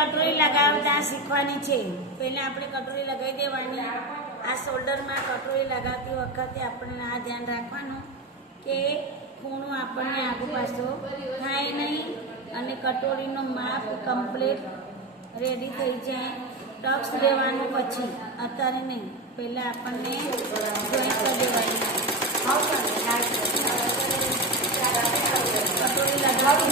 કટોરી લગાવતા શીખવાની છે. પહેલા આપણે કટોરી લગાવી દેવાની. આ શોલ્ડરમાં કટોરી લગાવતી વખતે આપણે આ ધ્યાન રાખવાનું કે ખૂણો આપણને આગુ પાછો થાય નહીં અને કટોરીનો માપ કમ્પ્લીટ રેડી થઈ જાય. ટક્સ દેવાનું પછી, અત્યારે નહીં, પહેલાં આપણને જોઈન્ટ કરી દેવાની. કટોરી લગાવતી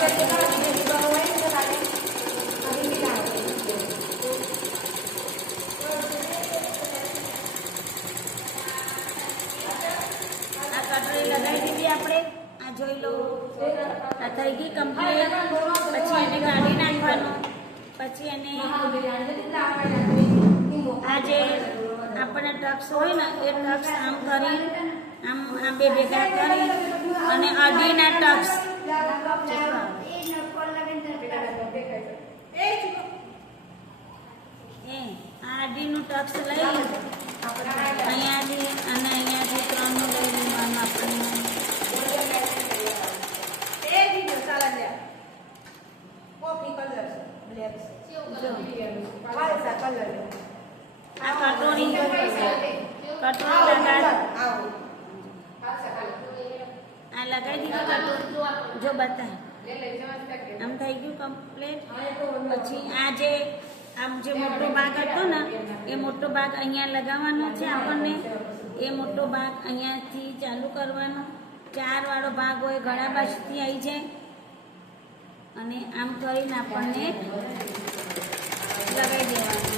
લગાવી દીધી આપણે. આ જોઈ લો, આ થઈ ગઈ કમ્પ્લીટ. પછી એને કાઢી નાખવાનું. પછી એને આ જે આપણને ટક્સ હોય ને એ ટક્સ આમ કરી આમ બે ભેગા કરી અને અઢીના ટક્સ આ અઢીનું ટક્સ લઈ અહીંયાથી અને અહીંયાથી 3નું લઈ લેવાનું આપણને. આ કટોરી આ લગાવી દીધું કટોરી. જો બતા આમ થઈ ગયું કમ્પ્લીટ. પછી આ જે આમ જે મોટો ભાગ હતો ને એ મોટો ભાગ અહીંયા લગાવવાનો છે આપણને. એ મોટો ભાગ અહીંયાથી ચાલુ કરવાનો. 4 વાળો ભાગ હોય ગળા બાજુથી આવી જાય અને આમ કરીને આપણને લગાવી દેવાનું.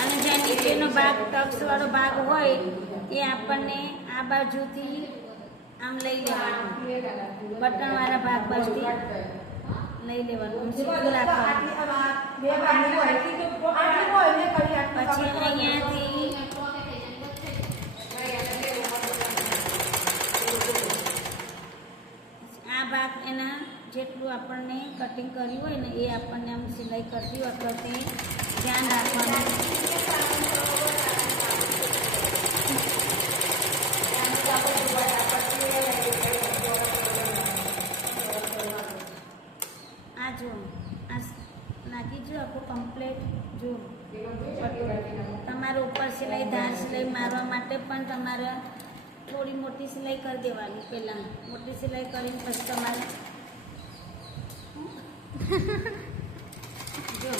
અને જે નીચેનો ભાગ ટક્સ વાળો ભાગ હોય એ આપણને આ બાજુથી આમ લઈ લેવાનું. બટન વાળા ભાગ બાજુથી લઈ લેવાનું. સીધું રાખવાનું. પછી અહીંયાથી આ ભાગ એના જેટલું આપણને કટિંગ કર્યું હોય ને એ આપણને આમ સિલાઈ કરતી વખતે ધ્યાન રાખવાનું. આ જો આ નાખી જો આખું કમ્પ્લીટ. જો તમારે ઉપર સિલાઈ ધાર સિલાઈ મારવા માટે પણ તમારે થોડી મોટી સિલાઈ કરી દેવાની. પહેલાં મોટી સિલાઈ કરીને પછી તમારે જો